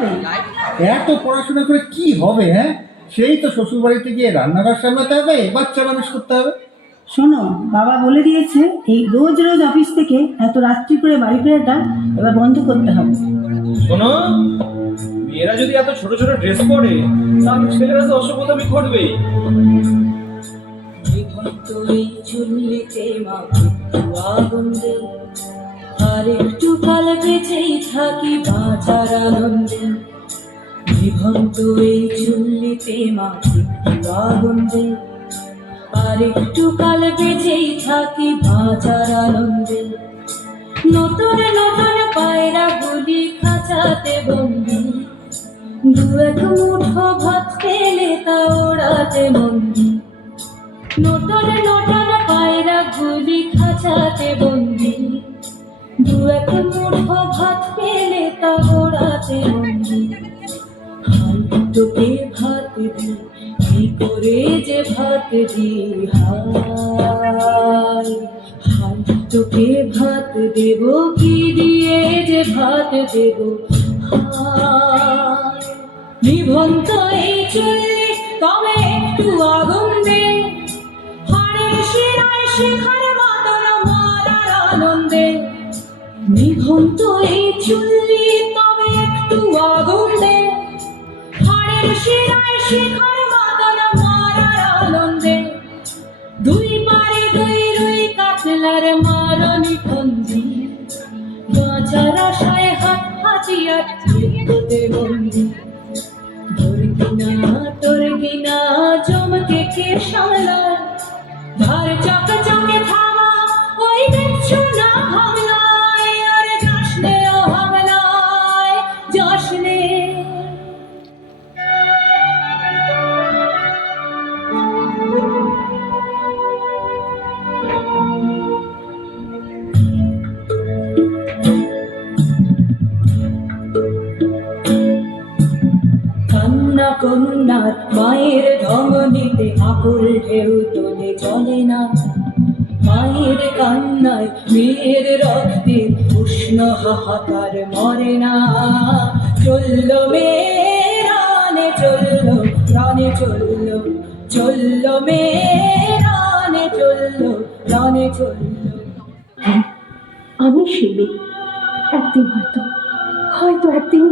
করবে? এত পড়াশোনা করে কি হবে? হ্যাঁ, সেই তো শ্বশুর বাড়িতে গিয়ে রান্নাঘর সামলাতে হবে, বাচ্চা মানুষ করতে হবে। শোনো, বাবা বলে দিয়েছে এই রোজ রোজ অফিস থেকে এত রাত্রি করে বাড়ি ফেরাটা এবার বন্ধ করতে হবে। শোনো, মেয়েরা যদি এত ছোট ছোট ড্রেস পরে তাহলে ছেলেরা তো অসভ্যতামি করবেই। আর একটু কাল বেঁচেই থাকি বাঁচার আনন্দে, বিভক্ত এই চুল্লিতে মাটি আগুন্দে। আর একটু কাল বেঁচেই থাকি বাঁচার আনন্দে, নতুন নতুন পায়রা গুলি খাঁচাতে বন্দি, দু এক মুঠো ভাত পেলে তা ওড়াতে বন্দি। নতুন নতুন পায়রা গুলি খাঁচাতে বন্দি, দু এক মুঠো ভাত পেলে তা ওড়াতে বন্দি। তোকে ভাত দি কি করে যে ভাত দি, হায় হায় তোকে ভাত দেব কি দিয়ে যে ভাত দেব, হায়। নিভন্ত এই চুল্লি তবে একটু আগুন দে, হাড়ের শিরায় শিখার মাতন মারার আনন্দে। নিভন্ত এই চুল্লি তবে একটু আগুন দে, শিরায় শিখার মাতন মারার আনন্দে। দুই পারে দুই রুই কাতলার মারনি খঞ্জি, বাঁচার আশায় হাত হাজিয়ার মৃত্যুতে বন্দি। তোর গিনা জমকে কে সামলায়, ধার চক চকে থামা ওই দেখছো না হামলায়, আরে যাসনে ও হামলায় যাসনে। কন্যা কন্যার মায়ের ধমনীতে আকুল ঢেউ তোলে চলে না, মায়ের কান্নায় মেয়ের রক্তে উষ্ণ হাহাকার মরে না। চলল মেয়ের রানে চলল, রানে চলল, চলল মেয়ের রানে চলল, রানে চলল। আমি শিবি, একদিন হয়তো একদিন,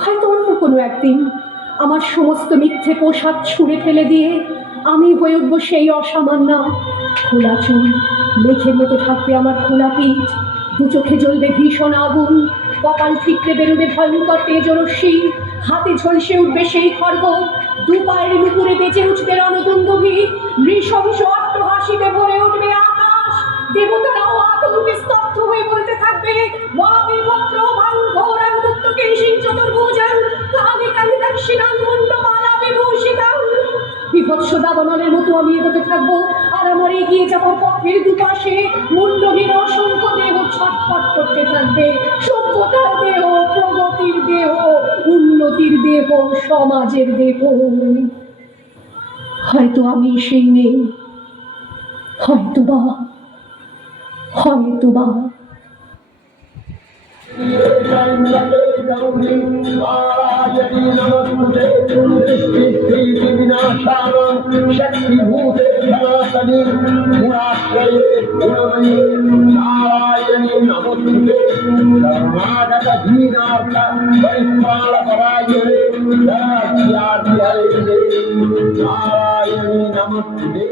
হয়তো অন্য কোনো একদিন আমার সমস্ত মিথ্যে পোশাক ছুঁড়ে ফেলে দিয়ে আমি হয়ে উঠবো সেই অসামান্য। খোলা চুল, মেঘের মতো থাকবে আমার খোলা পিঠ, দু চোখে জ্বলবে ভীষণ আগুন, কপাল ঠিকরে বেরোবে ভয়ঙ্কর তেজরশ্মি, হাতে ঝলসে উঠবে সেই খড়গ, দু পায়ের নুপুরে বেজে উঠবে রণদুন্দুভি, নৃশংস অট্টহাসিতে ভরে উঠবে আকাশ। দেবতারাও আতঙ্কে স্তব্ধ হয়ে বলতে থাকবে, মহাবীরভদ্র ভাঙ্গোরাং মুক্তকে সিং চতুর্ভুজাং কালে কালে দক্ষিণাং মুন্ডমালা বিভূষিতাং। বিভৎস দাবানলের মতো আমি এগোতে থাকবো, আর আমার এগিয়ে যাবার পথের দুপাশে মুন্ডহীন অসংখ্য দেহ ছটফট করতে থাকবে। সভ্যতার দেহ, প্রগতির দেহ, উন্নতির দেহ, সমাজের দেহ। হয়তো আমি সেই মেয়ে, হয়তোবা হয়তোবা। शक्तिभूते सनातनी गुणाश्रये गुणमयी नारायणी नमोस्तुते, कर्नाटक दीनार्थ परिपालपरायणे दयार्थिहरे नारायणी नमोस्तुते।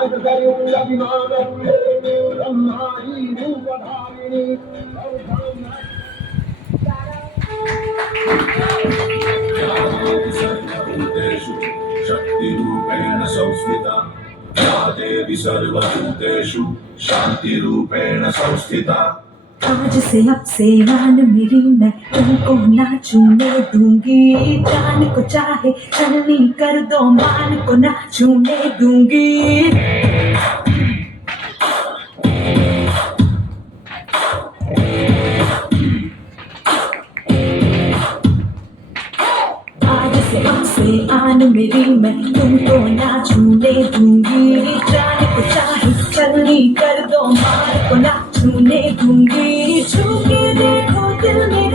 अन्तर्युक्त विमानस्ते ब्रह्माणी रूपधारिणी शक्तिरूपेण संस्थिता, या देवी सर्वभूतेषु शान्तिरूपेण संस्थिता। आज से अब से जान मेरी, मैं तुमको ना छूने दूंगी, जान को चाहे चलनी कर दो, मान को ना छूने दूंगी। आन मेरी, मैं तुमको ना छूने दूंगी, जान को चाहे चलनी कर दो, मार को ना छूने दूंगी। छू के देखो दिल में